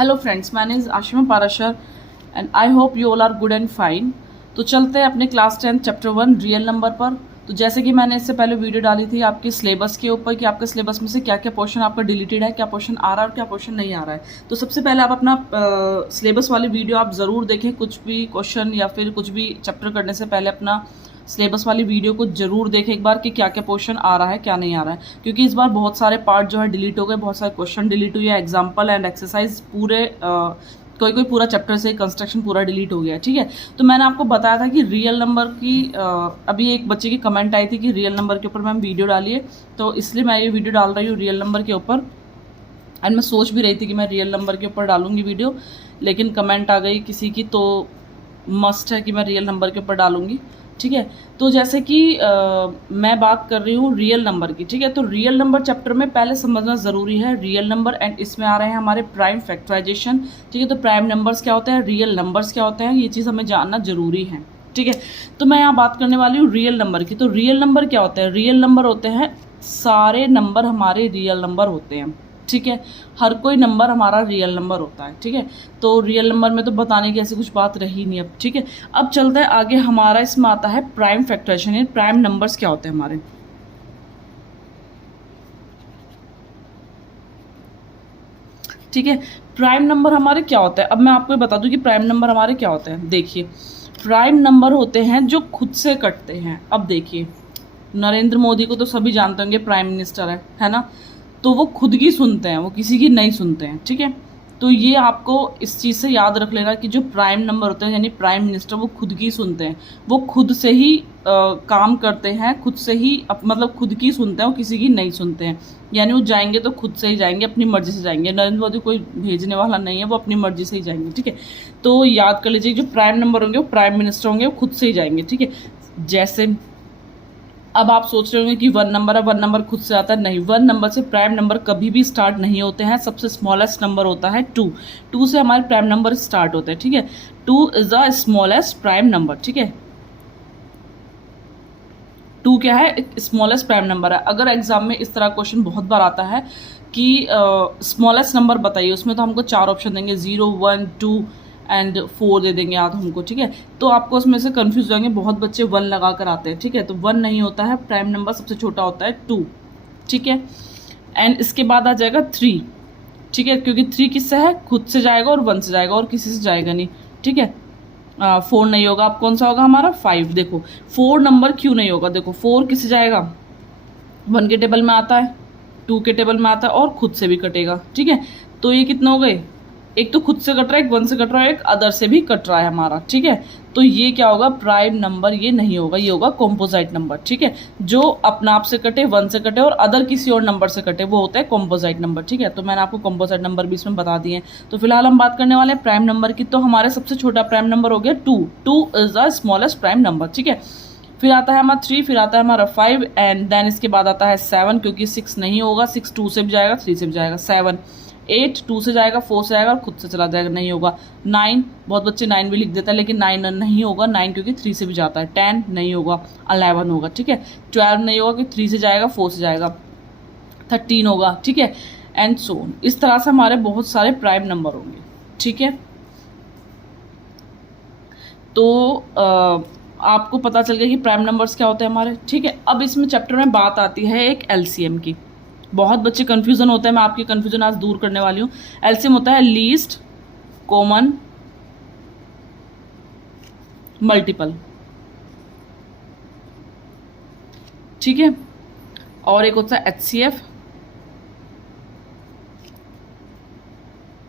Hello friends, my name is Ashima Parashar and I hope you all are good and fine. तो चलते हैं अपने class 10 chapter 1 real number पर। तो जैसे कि मैंने इससे पहले वीडियो डाली थी आपके सिलेबस के ऊपर कि आपके सिलेबस में से क्या क्या पोर्शन आपका डिलीटेड है, क्या पोर्शन आ रहा है और क्या पोर्शन नहीं आ रहा है। तो सबसे पहले आप अपना सिलेबस वाली वीडियो आप ज़रूर देखें। कुछ भी क्वेश्चन या फिर कुछ भी चैप्टर करने से पहले अपना सिलेबस वाली वीडियो को जरूर देखें एक बार कि क्या क्या पोर्शन आ रहा है क्या नहीं आ रहा है, क्योंकि इस बार बहुत सारे पार्ट जो है डिलीट हो गए, बहुत सारे क्वेश्चन डिलीट हुए, एग्जाम्पल एंड एक्सरसाइज पूरे कोई कोई पूरा चैप्टर से कंस्ट्रक्शन पूरा डिलीट हो गया। ठीक है, तो मैंने आपको बताया था कि रियल नंबर की अभी एक बच्चे की कमेंट आई थी कि रियल नंबर के ऊपर मैम वीडियो डालिए, तो इसलिए मैं ये वीडियो डाल रही हूँ रियल नंबर के ऊपर। एंड मैं सोच भी रही थी कि मैं रियल नंबर के ऊपर डालूंगी वीडियो, लेकिन कमेंट आ गई किसी की, तो मस्ट है कि मैं रियल नंबर के ऊपर डालूंगी। ठीक है, तो जैसे कि मैं बात कर रही हूँ रियल नंबर की। ठीक है, तो रियल नंबर चैप्टर में पहले समझना ज़रूरी है रियल नंबर, एंड इसमें आ रहे हैं हमारे प्राइम फैक्टराइजेशन। ठीक है, तो प्राइम नंबर्स क्या होते हैं, रियल नंबर्स क्या होते हैं, ये चीज़ हमें जानना जरूरी है। ठीक है, तो मैं यहाँ बात करने वाली हूँ रियल नंबर की। तो रियल नंबर क्या होते हैं, रियल नंबर होते हैं सारे नंबर हमारे रियल नंबर होते हैं। ठीक है, हर कोई नंबर हमारा रियल नंबर होता है। ठीक है, तो रियल नंबर में तो बताने की ऐसी कुछ बात रही नहीं अब। ठीक है, अब चलते हैं आगे। हमारा इसमें आता है प्राइम फैक्टराइजेशन, यानी प्राइम नंबर्स क्या होते हैं हमारे। ठीक है, प्राइम नंबर हमारे क्या होता है, अब मैं आपको बता दूं कि प्राइम नंबर हमारे क्या होते हैं। देखिए, प्राइम नंबर होते हैं जो खुद से कटते हैं। अब देखिए, नरेंद्र मोदी को तो सभी जानते होंगे, प्राइम मिनिस्टर है ना, तो वो खुद की सुनते हैं, वो किसी की नहीं सुनते हैं। ठीक है, तो ये आपको इस चीज़ से याद रख लेना कि जो प्राइम नंबर होते हैं यानी प्राइम मिनिस्टर, वो खुद की सुनते हैं, वो खुद से ही काम करते हैं, खुद से ही मतलब खुद की सुनते हैं, वो किसी की नहीं सुनते हैं। यानी वो जाएंगे तो खुद से ही जाएंगे, अपनी मर्जी से जाएंगे। नरेंद्र मोदी कोई भेजने वाला नहीं है, वो अपनी मर्जी से ही जाएंगे। ठीक है, तो याद कर लीजिए जो प्राइम नंबर होंगे वो प्राइम मिनिस्टर होंगे, वो खुद से ही जाएंगे। ठीक है, जैसे अब आप सोच रहे होंगे कि 1 नंबर है, 1 नंबर खुद से आता है, नहीं, 1 नंबर से प्राइम नंबर कभी भी स्टार्ट नहीं होते हैं। सबसे स्मॉलेस्ट नंबर होता है 2, 2 से हमारे प्राइम नंबर स्टार्ट होते हैं। ठीक है, 2 is the smallest prime number. ठीक है, 2 क्या है, एक स्मॉलेस्ट प्राइम नंबर है। अगर एग्जाम में इस तरह क्वेश्चन बहुत बार आता है कि स्मॉलेस्ट नंबर बताइए, उसमें तो हमको 4 ऑप्शन देंगे, 0, 1, 2 एंड 4 दे देंगे याद हमको। ठीक है, तो आपको उसमें से कंफ्यूज हो जाएंगे, बहुत बच्चे 1 लगा कर आते हैं। ठीक है, तो 1 नहीं होता है, प्राइम नंबर सबसे छोटा होता है 2। ठीक है, एंड इसके बाद आ जाएगा 3। ठीक है, क्योंकि 3 किससे है, खुद से जाएगा और 1 से जाएगा और किसी से जाएगा नहीं। ठीक है, 4 नहीं होगा, अब कौन सा होगा हमारा 5। देखो 4 नंबर क्यों नहीं होगा, देखो 4 किससे जाएगा, 1 के टेबल में आता है, 2 के टेबल में आता है और खुद से भी कटेगा। ठीक है, तो ये कितने हो गए, एक तो खुद से कट रहा है, एक 1 से कट रहा है, एक अदर से भी कट रहा है हमारा। ठीक है, तो ये क्या होगा, प्राइम नंबर ये नहीं होगा, ये होगा कॉम्पोजाइट नंबर। ठीक है, जो अपना आप से कटे, 1 से कटे और अदर किसी और नंबर से कटे, वो होता है कॉम्पोजाइट नंबर। ठीक है, तो मैंने आपको कॉम्पोजाइट नंबर भी इसमें बता दिए हैं। तो फिलहाल हम बात करने वाले हैं प्राइम नंबर की। तो हमारे सबसे छोटा प्राइम नंबर हो गया 2, 2 is the smallest prime number. ठीक है, फिर आता है हमारा 3, फिर आता है हमारा 5 एंड देन इसके बाद आता है 7, क्योंकि 6 नहीं होगा, 6 2 से भी जाएगा, 3 से भी जाएगा। 7, 8 2 से जाएगा, 4 से जाएगा और खुद से चला जाएगा, नहीं होगा। 9, बहुत बच्चे 9 भी लिख देता है, लेकिन 9 नहीं होगा, 9 क्योंकि 3 से भी जाता है। 10 नहीं होगा, 11 होगा। ठीक है, 12 नहीं होगा कि 3 से जाएगा, 4 से जाएगा। 13 होगा। ठीक है, एंड सो ऑन। इस तरह से हमारे बहुत सारे प्राइम नंबर होंगे। ठीक है, तो आपको पता चल गया कि प्राइम नंबर्स क्या होते हैं हमारे। ठीक है, अब इसमें चैप्टर में बात आती है एक एलसीएम की। बहुत बच्चे कंफ्यूजन होते हैं, मैं आपकी कंफ्यूजन आज दूर करने वाली हूँ। एलसीएम होता है लीस्ट कॉमन मल्टीपल। ठीक है, और एक होता है एचसीएफ,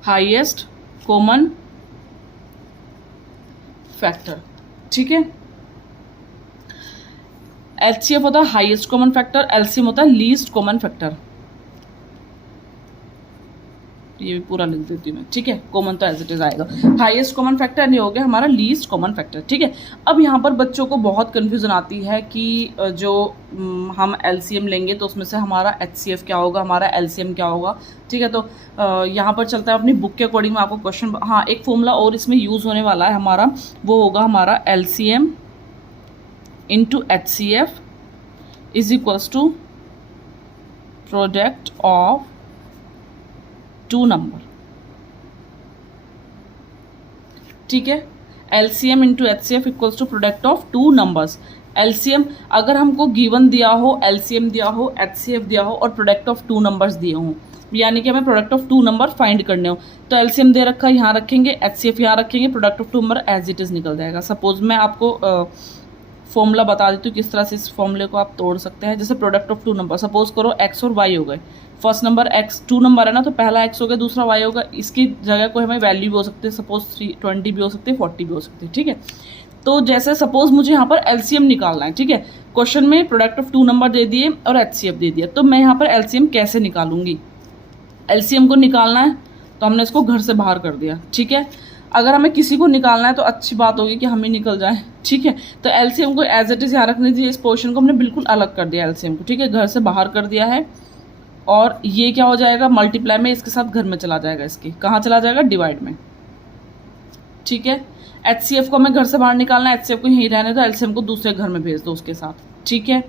हाईएस्ट कॉमन फैक्टर। ठीक है, एचसीएफ होता है हाईएस्ट कॉमन फैक्टर, एलसीएम होता है लीस्ट कॉमन फैक्टर। ये भी पूरा लिख देती हूँ मैं। ठीक है, कॉमन तो एज इट इज आएगा, हाईएस्ट कॉमन फैक्टर ये हो गया हमारा लीस्ट कॉमन फैक्टर। ठीक है, अब यहाँ पर बच्चों को बहुत कंफ्यूजन आती है कि जो हम एलसीएम लेंगे तो उसमें से हमारा एचसीएफ क्या होगा, हमारा एलसीएम क्या होगा। ठीक है, तो यहाँ पर चलता है अपनी बुक के अकॉर्डिंग में आपको क्वेश्चन। हाँ, एक फॉर्मूला और इसमें यूज होने वाला है हमारा, वो होगा हमारा LCM into HCF is equals to product of 2 number. ठीक है। LCM into HCF equals to product of two numbers. LCM अगर हमको गिवन दिया हो, LCM दिया हो, HCF दिया हो और प्रोडक्ट ऑफ टू नंबर्स दिए हों, यानी कि हमें product of two number find करने हो, तो LCM दे रखा है यहाँ रखेंगे, HCF यहाँ रखेंगे, product of two number as it is निकल जाएगा। सपोज मैं आपको फॉर्मूला बता देती हूँ किस तरह से इस फॉर्मूले को आप तोड़ सकते हैं। जैसे product of two number, suppose करो x और y हो गए, first number x, two number है ना, तो पहला x हो गया, दूसरा y होगा। इसकी जगह कोई हमें वैल्यू भी हो सकती है, सपोज 20 भी हो सकती है, 40 भी हो सकती है, ठीक है। तो जैसे सपोज मुझे यहाँ पर LCM निकालना है, ठीक है। क्वेश्चन में प्रोडक्ट ऑफ टू नंबर दे दिए और HCF दे दिया, तो मैं यहाँ पर LCM कैसे निकालूंगी। LCM को निकालना है तो हमने इसको घर से बाहर कर दिया, ठीक है। अगर हमें किसी को निकालना है तो अच्छी बात होगी कि हम ही निकल जाए, ठीक है। तो LCM को एज इट इज़ यहाँ रखने दीजिए, इस पोर्शन को हमने बिल्कुल अलग कर दिया LCM को, ठीक है, घर से बाहर कर दिया है। और ये क्या हो जाएगा, मल्टीप्लाई में इसके साथ घर में चला जाएगा, इसके कहाँ चला जाएगा, डिवाइड में, ठीक है। HCF को हमें घर से बाहर निकालना है, HCF को यहीं रहने दो, LCM को दूसरे घर में भेज दो उसके साथ, ठीक है।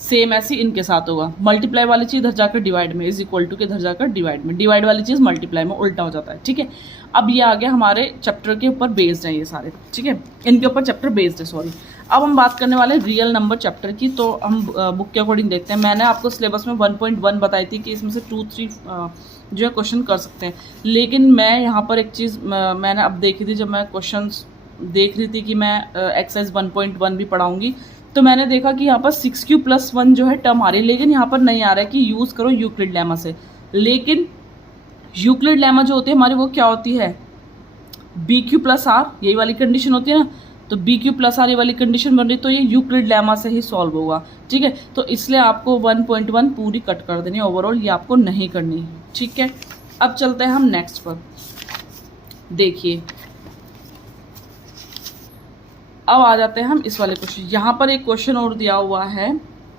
सेम ऐसी इनके साथ होगा, मल्टीप्लाई वाली चीज़ इधर जाकर डिवाइड में, इज इक्वल टू के इधर जाकर डिवाइड में, डिवाइड वाली चीज़ मल्टीप्लाई में, उल्टा हो जाता है, ठीक है। अब ये आ गया हमारे चैप्टर के ऊपर बेस्ड है ये सारे, ठीक है, इनके ऊपर चैप्टर बेस्ड है, सॉरी। अब हम बात करने वाले रियल नंबर चैप्टर की, तो हम बुक के अकॉर्डिंग देखते हैं। मैंने आपको सिलेबस में 1.1 बताई थी कि इसमें से 2-3 जो है क्वेश्चन कर सकते हैं, लेकिन मैं यहाँ पर एक चीज़ मैंने अब देखी थी, जब मैं क्वेश्चन देख रही थी कि मैं एक्सरसाइज 1.1 भी पढ़ाऊँगी, तो मैंने देखा कि यहाँ पर 6q+1 जो है टर्म आ रही है, लेकिन यहाँ पर नहीं आ रहा है कि यूज़ करो यूक्लिड लेमा से। लेकिन यूक्लिड लेमा जो होती है हमारी, वो क्या होती है, BQ+R, यही वाली कंडीशन होती है ना, तो BQ+R ये वाली कंडीशन बन रही, तो ये यूक्लिड लेमा से ही सॉल्व होगा, ठीक है। तो इसलिए आपको 1.1 पूरी कट कर देनी है, ओवरऑल ये आपको नहीं करनी है, ठीक है। अब चलते हैं हम नेक्स्ट पर। देखिए अब आ जाते हैं हम इस वाले क्वेश्चन। यहाँ पर एक क्वेश्चन और दिया हुआ है,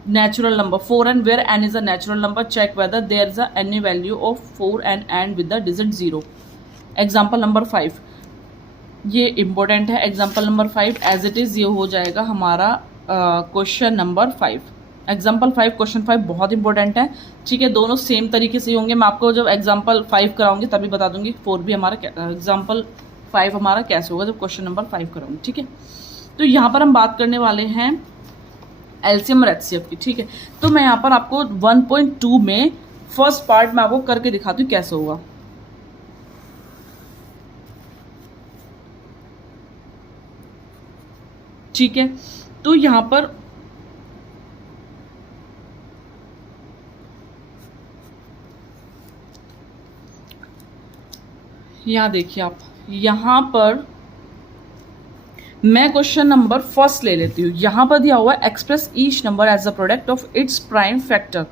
natural number 4 and where n is a natural number, check whether there is a any value of 4 and with the digit 0। Example number 5, ये इम्पोर्टेंट है। Example number 5 as it is ये हो जाएगा हमारा क्वेश्चन नंबर 5। एग्जाम्पल 5 क्वेश्चन 5 बहुत important है, ठीक है। दोनों सेम तरीके से होंगे, मैं आपको जब एग्जाम्पल 5 कराऊंगी तभी बता दूंगी 4 भी हमारा, एग्जाम्पल 5 हमारा कैसे होगा जब क्वेश्चन नंबर 5 कराऊंगी, ठीक है। तो यहाँ पर हम बात करने वाले हैं LCM और HCF की, ठीक है। तो मैं यहाँ पर आपको 1.2 में फर्स्ट पार्ट में आपको करके दिखाती हूँ कैसे होगा। ठीक है, तो यहाँ पर यहाँ देखिए आप, यहाँ पर मैं क्वेश्चन नंबर फर्स्ट ले लेती हूँ। यहाँ पर दिया हुआ है express each number as a product of its prime factor,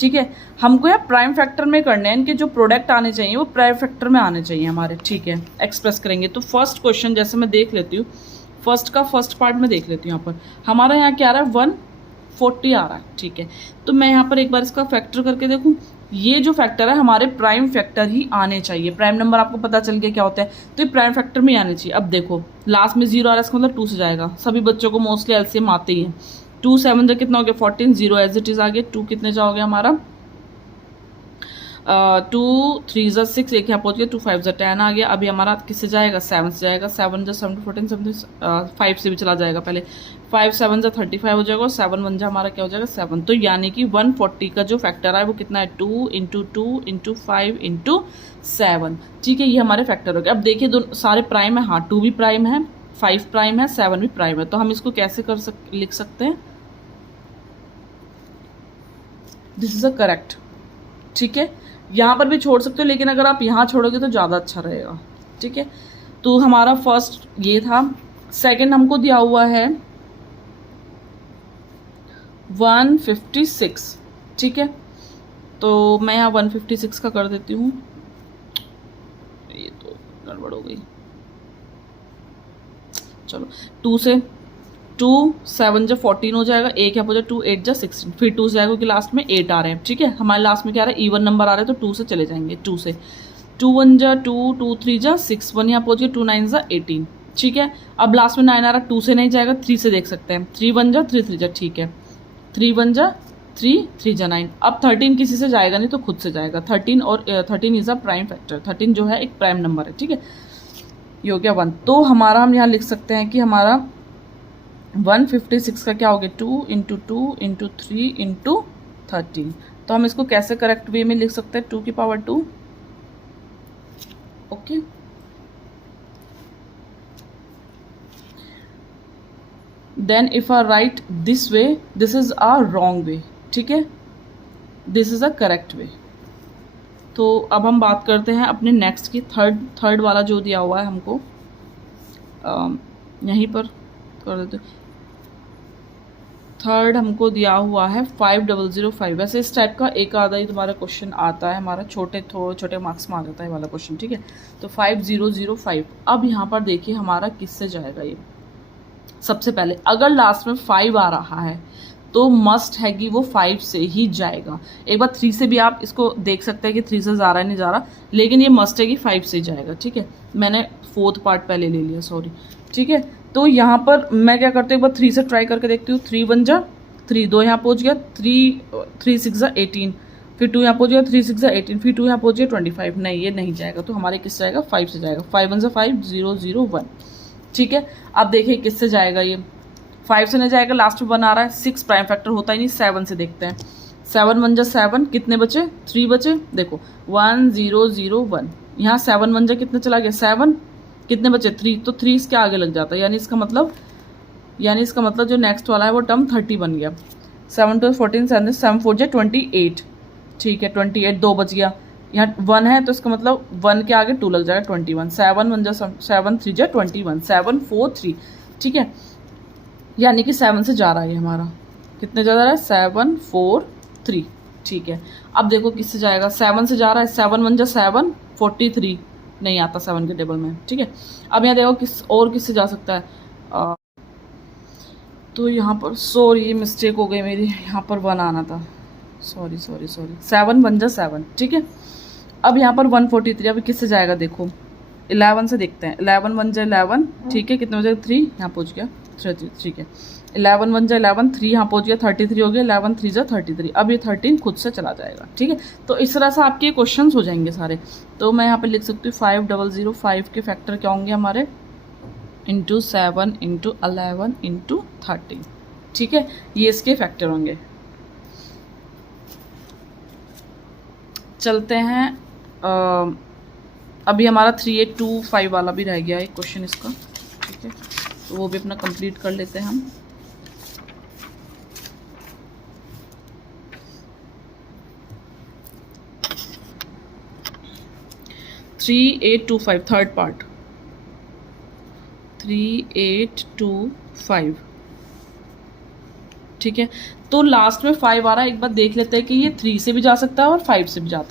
ठीक है। हमको यहाँ प्राइम फैक्टर में करने हैं, इनके जो प्रोडक्ट आने चाहिए वो प्राइम फैक्टर में आने चाहिए हमारे, ठीक है। एक्सप्रेस करेंगे तो फर्स्ट क्वेश्चन जैसे मैं देख लेती हूँ, फर्स्ट का फर्स्ट पार्ट में देख लेती हूँ। यहाँ पर हमारा यहाँ क्या आ रहा है, 140 आ रहा है, ठीक है। तो मैं यहाँ पर एक बार इसका फैक्टर करके देखूँ, ये जो फैक्टर है हमारे प्राइम फैक्टर ही आने चाहिए। प्राइम नंबर आपको पता चल गया क्या होता है, तो ये प्राइम फैक्टर में ही आने चाहिए। अब देखो लास्ट में 0 आ रहा है, इसका मतलब 2 से जाएगा। सभी बच्चों को मोस्टली LCM आते ही है। 2 7 जो कितना हो गया 14, 0 एज इट इज आ गया। 2 कितने जा हो गया हमारा 2 3 जा 6, एक यहाँ पहुँच गया। 2 5 जा 10 आ गया। अभी हमारा किससे जाएगा, 7 से जाएगा। 7 जा 7 14 7 5 से भी चला जाएगा पहले। 5 7 जा 35 हो जाएगा और 7 1 जा हमारा क्या हो जाएगा 7। तो यानी कि 140 का जो फैक्टर है वो कितना है 2 × 2 × 5 × 7, ठीक है। ये हमारे फैक्टर हो गए। अब देखिए दोनों सारे प्राइम है, हाँ 2 भी प्राइम है, 5 प्राइम है, 7 भी प्राइम है। तो हम इसको कैसे लिख सकते हैं, दिस इज अ करेक्ट, ठीक है। यहाँ पर भी छोड़ सकते हो, लेकिन अगर आप यहाँ छोड़ोगे तो ज़्यादा अच्छा रहेगा, ठीक है। तो हमारा फर्स्ट ये था। सेकंड हमको दिया हुआ है 156, ठीक है। तो मैं यहाँ 156 का कर देती हूँ, ये तो गड़बड़ हो गई। चलो 2 से 2 7 जा 14 हो जाएगा। एक यहाँ पर 2 8 जा 16, फिर 2 से जाएगा क्योंकि लास्ट में 8 आ रहे हैं, ठीक है। हमारे लास्ट में क्या आ रहा है, इवन नंबर आ रहे हैं, तो 2 से चले जाएंगे। 2 से 2 1 जा 2, 2 3 जा 6, 1 यहाँ पहुँच गया। 2 9 जा 18, ठीक है। अब लास्ट में 9 आ रहा है, 2 से नहीं जाएगा, 3 से देख सकते हैं। 3 1 जा 3 3 जा, ठीक है। 3 1 जा 3, 3 जा 9। अब 13 किसी से जाएगा नहीं तो खुद से जाएगा। 13 और 13 इज अ प्राइम फैक्टर। 13 जो है एक प्राइम नंबर है, ठीक है। ये हो गया 1। तो हमारा हम यहाँ लिख सकते हैं कि हमारा 156 का क्या हो गया 2 इंटू 2 इंटू 3 इंटू 13। तो हम इसको कैसे करेक्ट वे में लिख सकते हैं 2 की power 2। Okay, then if I write this way, this is a wrong way, ठीक है, this is a correct way. तो अब हम बात करते हैं अपने नेक्स्ट की, थर्ड वाला जो दिया हुआ है हमको, यहीं पर कर देते। थर्ड हमको दिया हुआ है 5005। वैसे इस टाइप का एक आधा ही तुम्हारा क्वेश्चन आता है, हमारा छोटे मार्क्स में आ जाता है वाला क्वेश्चन, ठीक है। तो 5005। अब यहाँ पर देखिए हमारा किससे जाएगा ये। सबसे पहले अगर लास्ट में 5 आ रहा है तो मस्ट है कि वो 5 से ही जाएगा। एक बार 3 से भी आप इसको देख सकते हैं कि 3 से जा रहा है नहीं जा रहा, लेकिन ये मस्ट है कि 5 से जाएगा, ठीक है। मैंने 4th पार्ट पहले ले लिया, सॉरी, ठीक है। तो यहाँ पर मैं क्या करती हूँ, एक बार 3 से ट्राई करके देखती हूँ। 3 1 जा 3, 2 यहाँ पहुँच गया, 3 6 जा 18, फिर 2 यहाँ पहुँच गया, 3 6 जा 18, फिर 2 यहाँ पहुँच गया 25। नहीं, ये नहीं जाएगा, तो हमारे किस जाएगा 5 से जाएगा। 5 1 जा 5 0 0 1, ठीक है। अब देखिए किससे जाएगा ये। 5 से नहीं जाएगा, लास्ट में 1 आ रहा है। 6 प्राइम फैक्टर होता ही नहीं, 7 से देखते हैं। 7 1 जा 7, कितने बचे 3 बचे, देखो 1 0 0 1। यहाँ 7 1 जा कितने चला गया 7, कितने बचे 3, तो 3 इसके आगे लग जाता है, यानी इसका मतलब जो नेक्स्ट वाला है वो टर्म 30 बन गया। 7 2 14 7 4 जा 28, ठीक है 28, 2 बच गया। यहाँ 1 है तो इसका मतलब 1 के आगे 2 लग जाएगा 21। 7 1 जा 7 3 जा 21, 7 4 3, ठीक है। यानी कि 7 से जा रहा है ये हमारा, कितने जा रहा है 7 4 3, ठीक है। अब देखो किससे जाएगा, 7 से जा रहा है। 7 1 जा 7 43, नहीं आता 7 के टेबल में, ठीक है। अब यहाँ देखो किससे जा सकता है। तो यहाँ पर सॉरी मिस्टेक हो गई मेरी, यहाँ पर 1 आना था, सॉरी 7 1 जा 7, ठीक है। अब यहाँ पर 143, अभी किससे जाएगा देखो 11 से देखते हैं। 11 1 जा 11, ठीक है, कितने बजे 3 यहाँ पहुँच गया 33, ठीक है। 11 1 जा 11, 3 यहाँ पहुँच गया 33 हो गया। 11 3 जा 33, अब ये 13 खुद से चला जाएगा, ठीक है। तो इस तरह से आपके क्वेश्चंस हो जाएंगे सारे। तो मैं यहाँ पे लिख सकती हूँ 5005 के फैक्टर क्या होंगे हमारे, इंटू 7 इंटू 11 इंटू 13, ठीक है, ये इसके फैक्टर होंगे। चलते हैं अभी हमारा 3825 वाला भी रह गया एक क्वेश्चन इसका, ठीक है, तो वो भी अपना कंप्लीट कर लेते हैं हम। थ्री 3825 थर्ड पार्ट, 3825, ठीक है। तो लास्ट में 5 आ रहा है, एक बार देख लेते हैं कि ये 3 से भी जा सकता है और 5 से भी जा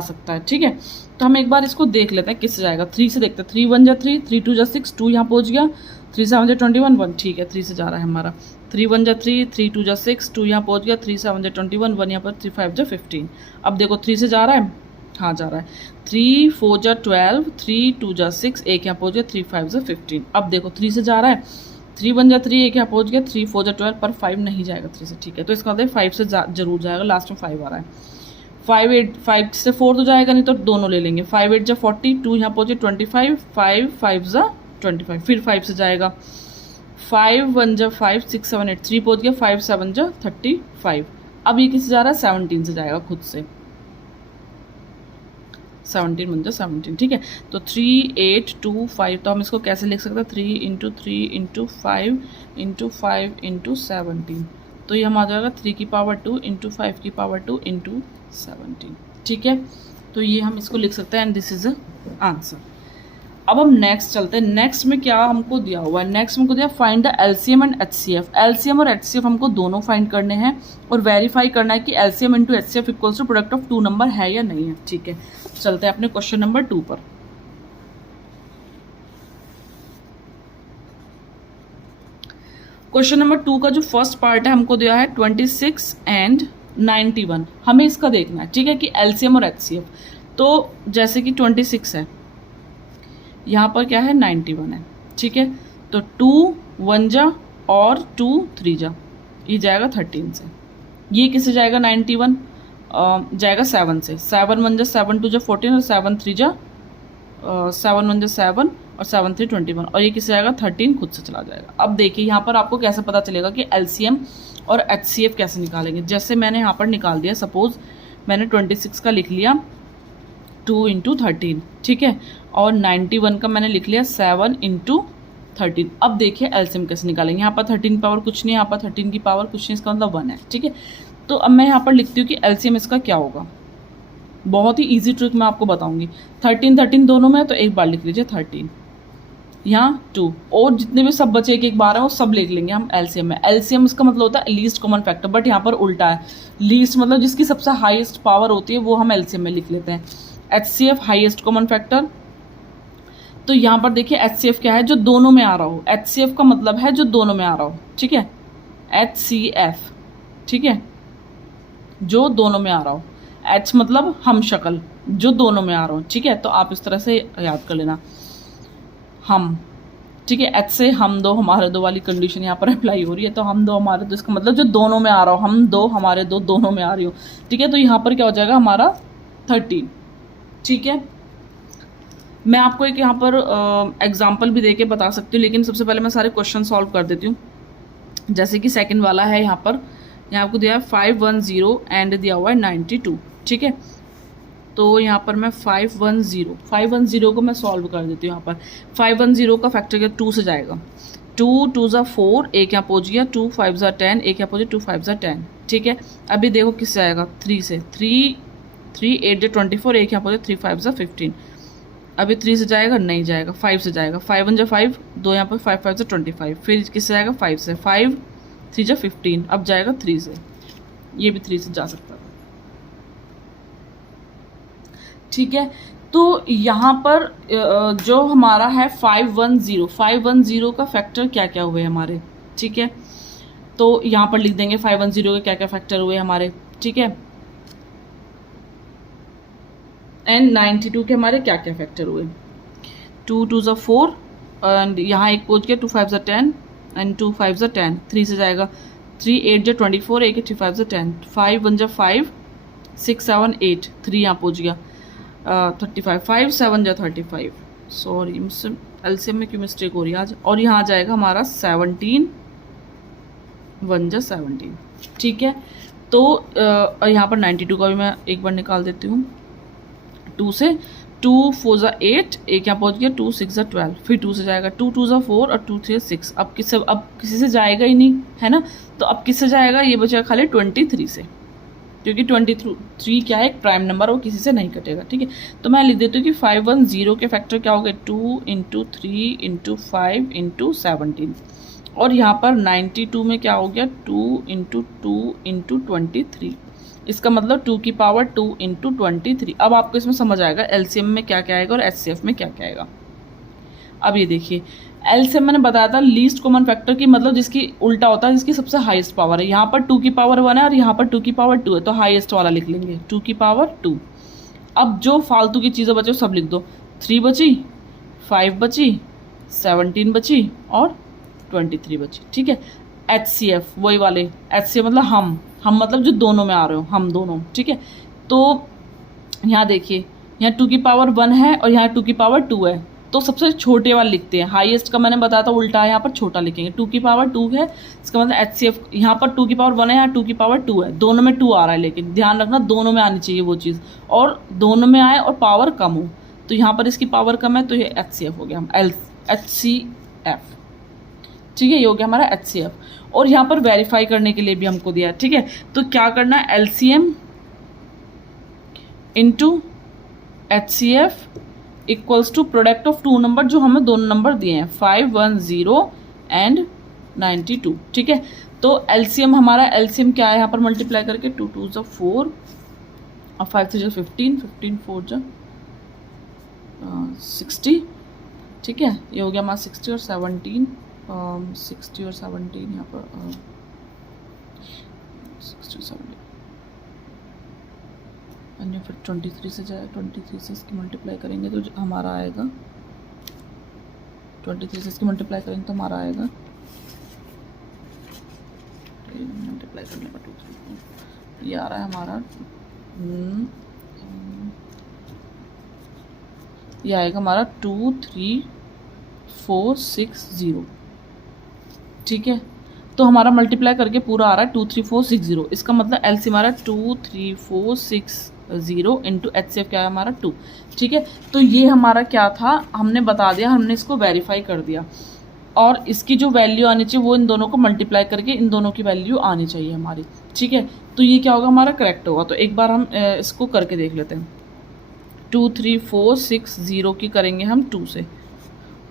सकता है, ठीक है। तो हम एक बार इसको देख लेते हैं किससे जाएगा। 3 से देखते हैं, 3 1 जा 3, 3 2 जा 6, 2 यहाँ पहुँच गया, 3 7 जा 21 1, ठीक है 3 से जा रहा है हमारा। 3 1 जा 3, 3 2 जा 6, 2 यहाँ पहुँच गया, 3 7 जा 21 1 यहाँ पर, 3 5 जा 15। अब देखो 3 से जा रहा है, हाँ जा रहा है। 3 4 जा 12, 3 2 जा 6, एक यहाँ पहुँच गया, 3 5 जा 15। अब देखो 3 से जा रहा है, 3 1 जा 3, एक यहाँ पहुँच गया, 3 4 जा 12, पर 5 नहीं जाएगा 3 से, ठीक है। तो इसका मतलब 5 से जरूर जाएगा, लास्ट में 5 आ रहा है। 5 से 4 तो जाएगा नहीं, तो दोनों ले लेंगे। 5 8 जा 40, 2 यहाँ पहुँचे 25, 5 5 जा 25, फिर 5 से जाएगा। 5 1 जा 5 6 7 8, 3 पहुँच गया, 5 7 जा 35। अब ये किससे जा रहा है 17 से जाएगा खुद से, 17 बन जाए 17, ठीक है। तो 3825, तो हम इसको कैसे लिख सकते हैं 3 इंटू 3 इंटू 5 इंटू 5 इंटू 17। तो ये हम आ जाएगा 3 की पावर 2 इंटू 5 की पावर 2 इंटू 17, ठीक है। तो ये हम इसको लिख सकते हैं एंड दिस इज आंसर। अब हम नेक्स्ट चलते हैं। नेक्स्ट में क्या हमको दिया हुआ है, नेक्स्ट में हमको दिया find the LCM and HCF. LCM और एचसीएफ हमको दोनों फाइंड करने हैं और वेरीफाई करना है कि LCM into HCF equals to product of 2 number है या नहीं है, ठीक है। चलते हैं अपने क्वेश्चन नंबर 2 पर। क्वेश्चन नंबर 2 का जो फर्स्ट पार्ट है हमको दिया है 26 एंड 91। हमें इसका देखना है, ठीक है, कि एलसीएम और एचसीएफ। तो जैसे कि 26 है, यहाँ पर क्या है 91 है, ठीक है। तो 2 1 जा और 2 3 जा, ये जाएगा 13 से। ये किससे जाएगा 91 जाएगा 7 से। 7 1 जा 7 2 जा 14 और 7 3 जा 7 1 जा 7 और 7 3 21 और ये किससे जाएगा 13 खुद से चला जाएगा। अब देखिए यहाँ पर आपको कैसे पता चलेगा कि एलसीएम और एचसीएफ कैसे निकालेंगे। जैसे मैंने यहाँ पर निकाल दिया, सपोज मैंने 26 का लिख लिया 2 × 13, ठीक है, और 91 का मैंने लिख लिया 7 × 13। अब देखिए एलसीएम कैसे निकालेंगे। यहाँ पर 13 की पावर कुछ नहीं, यहाँ पर 13 की पावर कुछ नहीं, इसका मतलब 1 है, ठीक है। तो अब मैं यहाँ पर लिखती हूँ कि एलसीएम इसका क्या होगा। बहुत ही इजी ट्रिक मैं आपको बताऊंगी। 13 13 दोनों में, तो एक बार लिख लीजिए 13, यहाँ 2, और जितने भी सब बचे एक बार है वो सब लिख लेंगे हम एलसीएम में। एलसीएम इसका मतलब होता है लीस्ट कॉमन फैक्टर, बट यहाँ पर उल्टा है। लीस्ट मतलब जिसकी सबसे हाईएस्ट पावर होती है वो हम एलसीएम में लिख लेते हैं। एचसीएफ हाईएस्ट कॉमन फैक्टर, तो यहाँ पर देखिए एचसीएफ क्या है, जो दोनों में आ रहा हो। एचसीएफ का मतलब है जो दोनों में आ रहा हो, ठीक है, एचसीएफ, ठीक है, जो दोनों में आ रहा हो। एच मतलब हम शक्ल, जो दोनों में आ रहा हो, ठीक है। तो आप इस तरह से याद कर लेना, हम, ठीक है। एच से हम दो हमारे दो वाली कंडीशन यहाँ पर अप्लाई हो रही है, तो हम दो हमारे दो, इसका मतलब जो दोनों में आ रहा हो, हम दो हमारे दो दोनों में आ रही हो, ठीक है। तो यहाँ पर क्या हो जाएगा हमारा 13, ठीक है। मैं आपको एक यहाँ पर एग्जाम्पल भी दे के बता सकती हूँ, लेकिन सबसे पहले मैं सारे क्वेश्चन सॉल्व कर देती हूँ। जैसे कि सेकंड वाला है, यहाँ पर यहाँ आपको दिया है 510 एंड दिया हुआ है 92, ठीक है। तो यहाँ पर मैं 510 को मैं सॉल्व कर देती हूँ। यहाँ पर 510 का फैक्टर क्या 2 से जाएगा, 2 2 ज़ा 4, एक यहाँ पहुँच गया, 2 5 ज़ा 10, एक यहाँ पहुँच 2 5 ज़ा 10, ठीक है। अभी देखो किससे आएगा 3 से, 3 8 ज़ा 24, एक यहाँ पहुँचे 3 5 ज़ा 15। अभी 3 से जाएगा, नहीं जाएगा, 5 से जाएगा, 5 1 ज़ा 5, 2 यहाँ पर 5 5 ज़ा 25, फिर किससे जाएगा 5 से, 5 3 ज़ा 15, अब जाएगा 3 से, ये भी 3 से जा सकता है, ठीक है। तो यहाँ पर जो हमारा है 510 का फैक्टर क्या क्या हुए हमारे, ठीक है। तो यहाँ पर लिख देंगे 510 के क्या क्या फैक्टर हुए हमारे, ठीक है, एंड 92 के हमारे क्या क्या फैक्टर हुए। 2 2 ज़ा 4 एंड यहाँ एक पहुँच गया, 2 5 ज़ा 10 एंड 2 5 ज़ा 10, 3 से जाएगा, 3 8 ज़ा 24, एक 3 5 ज़ा 10, 5 1 ज़ा 5, 6 7 8, 3 यहाँ पहुँच गया, 35, 5 7 ज़ा 35, सॉरी मुझसे एलसीएम में क्यों मिस्टेक हो रही है आज। और यहाँ आ जाएगा हमारा 17 1 ज़ा 17, ठीक है। तो यहाँ पर 92 का भी मैं एक बार निकाल देती हूँ। 2 से 2 4 ज़ा 8, एक यहाँ पहुँच गया, 2 6 ज़ा 12, फिर 2 से जाएगा, 2 2 ज़ा 4 और 2 3 6। अब किसी से जाएगा ही नहीं, है ना। तो अब किससे जाएगा, ये बचेगा खाली 23 से, क्योंकि 23 क्या है, एक प्राइम नंबर, वो किसी से नहीं कटेगा, ठीक है। तो मैं लिख देती हूँ कि 510 के फैक्टर क्या हो गए, 2 × 3 × 5 × 17, और यहाँ पर 92 में क्या हो गया, 2 × 2 × 23, इसका मतलब 2 की पावर 2 × 23। अब आपको इसमें समझ आएगा एलसीएम में क्या क्या आएगा और एचसीएफ में क्या क्या आएगा। अब ये देखिए, एलसीएम मैंने बताया था लीस्ट कॉमन फैक्टर की, मतलब जिसकी उल्टा होता है, जिसकी सबसे हाईएस्ट पावर है। यहाँ पर 2 की पावर 1 है और यहाँ पर 2 की पावर 2 है, तो हाईएस्ट वाला लिख लेंगे, 2 की पावर 2। अब जो फालतू की चीज़ें बचे सब लिख दो, 3 बची, 5 बची, 17 बची और 23 बची, ठीक है। एचसीएफ वही वाले, एचसीएफ मतलब हम मतलब जो दोनों में आ रहे हो, हम दोनों, ठीक है। तो यहाँ देखिए, यहाँ 2 की पावर 1 है और यहाँ 2 की पावर 2 है, तो सबसे छोटे वाले लिखते हैं। हाईएस्ट का मैंने बताया था उल्टा है, यहाँ पर छोटा लिखेंगे। 2 की पावर 2 है, इसका मतलब एचसीएफ, यहाँ पर 2 की पावर 1 है, यहाँ 2 की पावर 2 है, दोनों में 2 आ रहा है, लेकिन ध्यान रखना दोनों में आनी चाहिए वो चीज़, और दोनों में आए और पावर कम हो। तो यहाँ पर इसकी पावर कम है, तो ये एचसीएफ हो गया, हम एचसीएफ, ठीक है, ये हो गया हमारा एचसीएफ। और यहाँ पर वेरीफाई करने के लिए भी हमको दिया है, ठीक है। तो क्या करना है, LCM into HCF equals to product of 2 number, जो हमें दोनों नंबर दिए हैं, 510 एंड 92, ठीक है। तो एलसीएम हमारा, एलसीएम क्या है यहाँ पर मल्टीप्लाई करके, 2 2 ज़ा 4 और 5 3 ज़ा 15, 15 4 ज़ा 60, ठीक है। ये हो गया हमारा 60 और 17, 60 और 17 यहाँ पर 60 और 17, और फिर 23 से जाए, 23 से इसकी मल्टीप्लाई करेंगे तो हमारा आएगा, 23 से इसकी मल्टीप्लाई करेंगे तो हमारा आएगा, मल्टीप्लाई करने का 2 3, ये आ रहा है हमारा, ये आएगा हमारा 2 3 460, ठीक है। तो हमारा मल्टीप्लाई करके पूरा आ रहा है 23460। इसका मतलब एलसीएम हमारा 23460 इंटू एचसीएफ क्या है हमारा 2, ठीक है। तो ये हमारा क्या था, हमने बता दिया, हमने इसको वेरीफाई कर दिया, और इसकी जो वैल्यू आनी चाहिए वो इन दोनों को मल्टीप्लाई करके इन दोनों की वैल्यू आनी चाहिए हमारी, ठीक है। तो ये क्या होगा हमारा करेक्ट होगा। तो एक बार हम इसको करके देख लेते हैं। 23460 की करेंगे हम 2 से,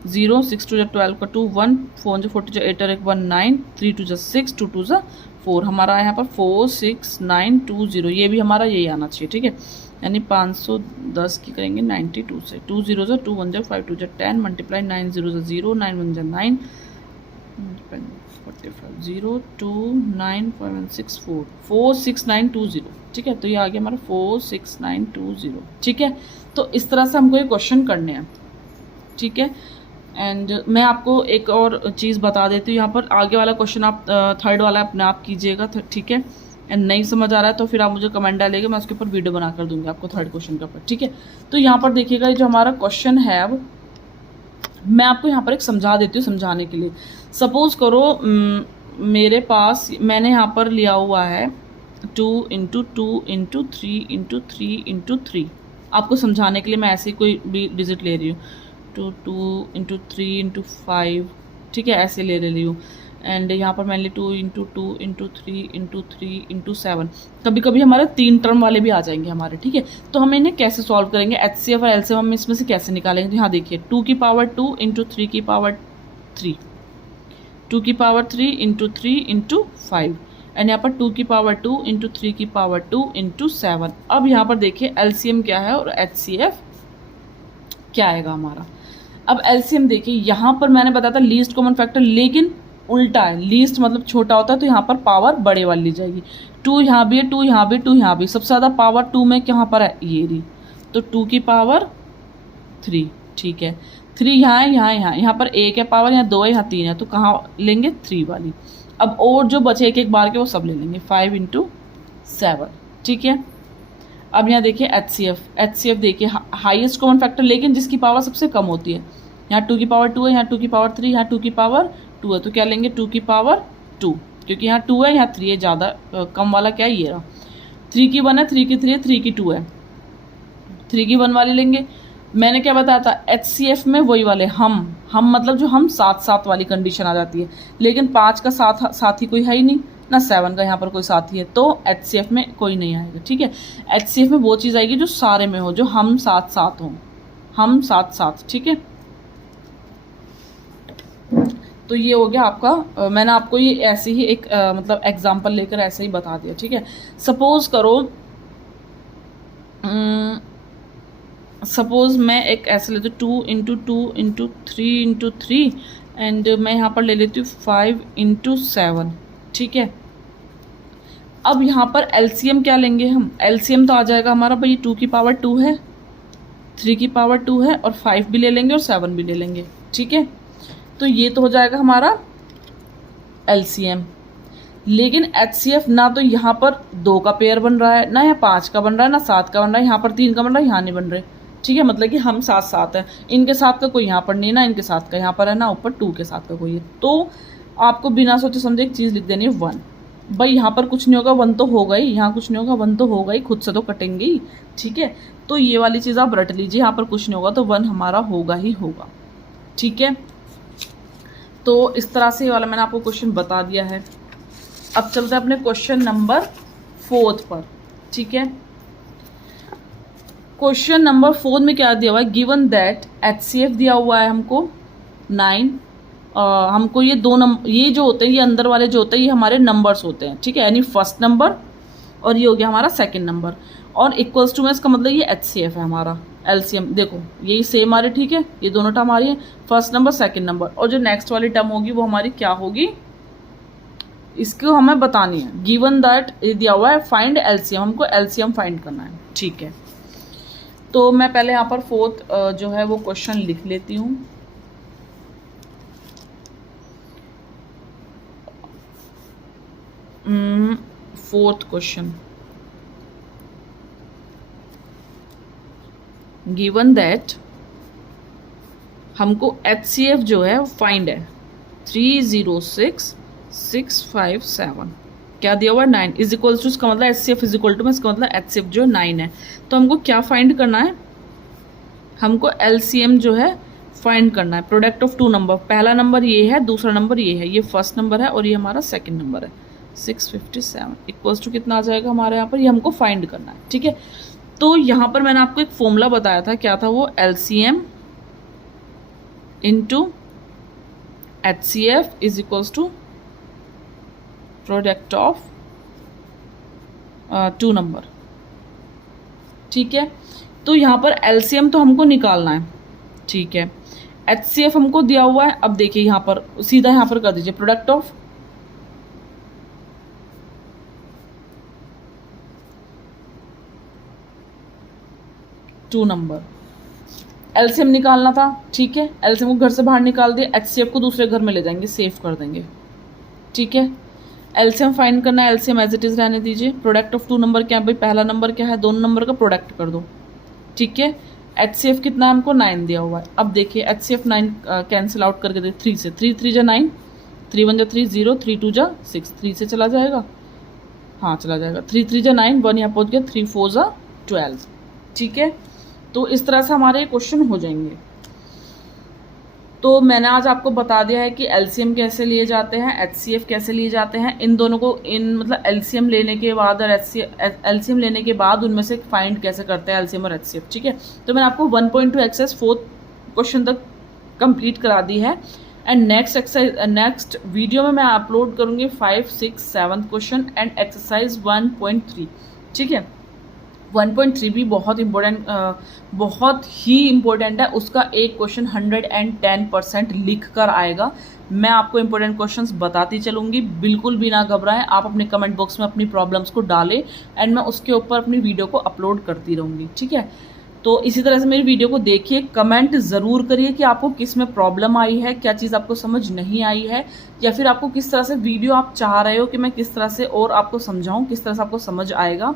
0 6 2 12 का 2 1 4 40 8 1 1 9 3 2 6 2 2 4 हमारा यहाँ पर 46920। ये भी हमारा यही आना चाहिए, ठीक है। यानी 510 की करेंगे 92 से, 2 0 2 1 5 2 10 मल्टीप्लाई 9 0 0 9 1 9 45 0 2 9 5 6 4 46920, ठीक है। तो ये आ गया हमारा 46920, ठीक है। तो इस तरह से हमको ये क्वेश्चन करने हैं, ठीक है। एंड मैं आपको एक और चीज़ बता देती हूँ, यहाँ पर आगे वाला क्वेश्चन आप थर्ड वाला अपने आप कीजिएगा, ठीक है। एंड नहीं समझ आ रहा है तो फिर आप मुझे कमेंट डालिएगा, मैं उसके ऊपर वीडियो बना कर दूँगी आपको थर्ड क्वेश्चन के ऊपर, ठीक है। तो यहाँ पर देखिएगा जो हमारा क्वेश्चन है, अब मैं आपको यहाँ पर एक समझा देती हूँ समझाने के लिए। सपोज़ करो मेरे पास मैंने यहाँ पर लिया हुआ है 2 × 2 × 3 × 3 × 3। आपको समझाने के लिए मैं ऐसे ही कोई भी डिजिट ले रही हूँ, 2 × 3 × 5, ठीक है, ऐसे ले रही हूँ। एंड यहाँ पर मैंने 2 × 2 × 3 × 3 × 7। कभी कभी हमारे 3 टर्म वाले भी आ जाएंगे हमारे, ठीक है। तो हम इन्हें कैसे सॉल्व करेंगे, एचसीएफ और एलसीएम हम इसमें से कैसे निकालेंगे। तो यहाँ देखिए 2 की पावर 2 × 3 की पावर 3, 2 की पावर 3 × 3 × 5, एंड यहाँ पर 2 की पावर 2 × 3 की पावर 2 × 7। अब यहाँ पर देखिए एलसीएम क्या है और एचसीएफ क्या आएगा हमारा। अब एलसीएम देखिए, यहाँ पर मैंने बताया था लीस्ट कॉमन फैक्टर, लेकिन उल्टा है, लीस्ट मतलब छोटा होता है तो यहाँ पर पावर बड़े वाली ली जाएगी। 2 यहाँ भी है, 2 यहाँ भी, 2 यहाँ भी, सबसे ज़्यादा पावर 2 में कहाँ पर है, ये रही, तो 2 की पावर 3, ठीक है। 3 यहाँ है, यहाँ पर 1 है पावर, यहाँ 2 है, यहाँ 3 है, तो कहाँ लेंगे 3 वाली। अब और जो बचे एक एक बार के वो सब ले लेंगे, 5 × 7, ठीक है। अब यहाँ देखिए एचसीएफ देखिए हाईएस्ट कॉमन फैक्टर, लेकिन जिसकी पावर सबसे कम होती है। यहाँ 2 की पावर 2 है, यहाँ 2 की पावर 3, यहाँ 2 की पावर 2 है, तो क्या लेंगे 2 की पावर 2, क्योंकि यहाँ 2 है, यहाँ 3 है, ज़्यादा कम वाला क्या है, ये रहा। 3 की 1 है, 3 की 3 है, 3 की 2 है, 3 की 1 वाली लेंगे। मैंने क्या बताया था, एचसीएफ में वही वाले हम मतलब जो हम 7 वाली कंडीशन आ जाती है, लेकिन 5 का साथी कोई है ही नहीं ना, 7 का यहाँ पर कोई साथी है, तो एचसीएफ में कोई नहीं आएगा, ठीक है। एचसीएफ में वो चीज़ आएगी जो सारे में हो, जो हम 7 हों, हम 7, ठीक है। तो ये हो गया आपका, मैंने आपको ये ऐसे ही एक मतलब एग्जांपल लेकर ऐसे ही बता दिया, ठीक है। सपोज करो सपोज मैं एक ऐसे लेती हूँ 2 × 2 × 3 × 3, एंड मैं यहाँ पर ले लेती हूँ 5 × 7, ठीक है। अब यहाँ पर एलसीएम क्या लेंगे हम, एलसीएम तो आ जाएगा हमारा भाई 2 की पावर 2 है, 3 की पावर 2 है, और 5 भी ले लेंगे और 7 भी ले लेंगे, ठीक है। तो ये तो हो जाएगा हमारा एलसीएम। लेकिन एचसीएफ ना तो यहाँ पर 2 का पेयर बन रहा है, ना यहाँ 5 का बन रहा है, ना 7 का बन रहा है, यहाँ पर 3 का बन रहा है, यहाँ नहीं बन रहे, ठीक है। मतलब कि हम 7 है, इनके साथ का कोई यहाँ पर नहीं, ना इनके साथ का यहाँ पर है, ना ऊपर 2 के साथ का कोई है। तो आपको बिना सोचे समझे एक चीज़ लिख देनी है 1। भाई यहाँ पर कुछ नहीं होगा, 1 तो होगा ही, यहाँ कुछ नहीं होगा, 1 तो होगा ही, खुद से तो कटेंगे ही, ठीक है। तो ये वाली चीज़ आप रट लीजिए, यहाँ पर कुछ नहीं होगा तो 1 हमारा होगा ही होगा, ठीक है। तो इस तरह से ये वाला मैंने आपको क्वेश्चन बता दिया है। अब चलते हैं अपने क्वेश्चन नंबर 4 पर, ठीक है। क्वेश्चन नंबर 4 में क्या दिया हुआ है, गिवन दैट एचसीएफ दिया हुआ है हमको 9, हमको ये 2 नंबर, ये जो होते हैं, ये अंदर वाले जो होते हैं, ये हमारे नंबर्स होते हैं, ठीक है, यानी फर्स्ट नंबर, और ये हो गया हमारा सेकंड नंबर, और इक्वल्स टू में इसका मतलब ये एचसीएफ है हमारा। एलसीएम देखो यही सेम आ रही, ठीक है, ये दोनों टर्म आ रही है, फर्स्ट नंबर सेकंड नंबर, और जो नेक्स्ट वाली टर्म होगी वो हमारी क्या होगी, इसको हमें बतानी है। गिवन दैट दिया हुआ है फाइंड एलसीएम, हमको एलसीएम फाइंड करना है, ठीक है। तो मैं पहले यहाँ पर 4th जो है वो क्वेश्चन लिख लेती हूँ। फोर्थ क्वेश्चन, given that हमको HCF जो है फाइंड है 306657, क्या दिया हुआ है 9 इज इक्वल टू, इसका मतलब HCF इज इक्वल टू में, इसका मतलब HCF जो 9 है। तो हमको क्या फाइंड करना है, हमको LCM जो है फाइंड करना है, प्रोडक्ट ऑफ टू नंबर। पहला नंबर ये है, दूसरा नंबर ये है, ये फर्स्ट नंबर है और ये हमारा सेकंड नंबर है। 657 इक्वल्स टू कितना आ जाएगा हमारे यहाँ पर, ये हमको फाइंड करना है, ठीक है। तो यहाँ पर मैंने आपको एक फॉर्मूला बताया था, क्या था वो, LCM into HCF is equals to product of two number, ठीक है। तो यहाँ पर LCM तो हमको निकालना है, ठीक है। HCF हमको दिया हुआ है, अब देखिए यहाँ पर सीधा यहाँ पर कर दीजिए product of two number. LCM निकालना था, ठीक है, LCM को घर से बाहर निकाल दिए, HCF को दूसरे घर में ले जाएंगे, सेव कर देंगे, ठीक है। LCM फाइंड करना है, LCM एज इट इज रहने दीजिए। प्रोडक्ट ऑफ टू नंबर क्या है भाई, पहला नंबर क्या है, दोनों नंबर का प्रोडक्ट कर दो, ठीक है। HCF कितना है हमको 9 दिया हुआ है। अब देखिए HCF 9 कैंसिल आउट करके दे 3 से, 3 3 जा 9, 3 1 जा 3 0, 3 2 जा 6, 3 से चला जाएगा, हाँ चला जाएगा, 3 3 जा 9, 1 यहाँ पहुँच गया, 3 4 जा 12, ठीक है। तो इस तरह से हमारे क्वेश्चन हो जाएंगे। तो मैंने आज आपको बता दिया है कि LCM कैसे लिए जाते हैं, HCF कैसे लिए जाते हैं। इन दोनों को मतलब LCM लेने के बाद और LCM लेने के बाद उनमें से फाइंड कैसे करते हैं LCM और HCF, ठीक है। तो मैंने आपको 1.2 एक्सरसाइज 4 क्वेश्चन तक कंप्लीट करा दी है। एंड नेक्स्ट वीडियो में मैं अपलोड करूँगी 5 6 7 क्वेश्चन एंड एक्सरसाइज 1.3, ठीक है। 1.3 भी बहुत ही इम्पोर्टेंट है, उसका एक क्वेश्चन 110% लिख कर आएगा। मैं आपको इम्पोर्टेंट क्वेश्चंस बताती चलूँगी, बिल्कुल भी ना घबराएं। आप अपने कमेंट बॉक्स में अपनी प्रॉब्लम्स को डालें एंड मैं उसके ऊपर अपनी वीडियो को अपलोड करती रहूँगी, ठीक है। तो इसी तरह से मेरी वीडियो को देखिए, कमेंट ज़रूर करिए कि आपको किस में प्रॉब्लम आई है, क्या चीज़ आपको समझ नहीं आई है, या फिर आपको किस तरह से वीडियो आप चाह रहे हो कि मैं किस तरह से और आपको समझाऊँ, किस तरह से आपको समझ आएगा।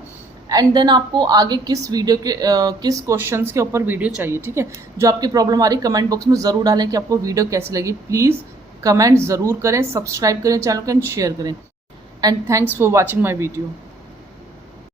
एंड देन आपको आगे किस वीडियो के किस क्वेश्चंस के ऊपर वीडियो चाहिए, ठीक है। जो आपकी प्रॉब्लम आ रही कमेंट बॉक्स में ज़रूर डालें कि आपको वीडियो कैसी लगी। प्लीज़ कमेंट ज़रूर करें, सब्सक्राइब करें चैनल को एंड शेयर करें। And thanks for watching my video.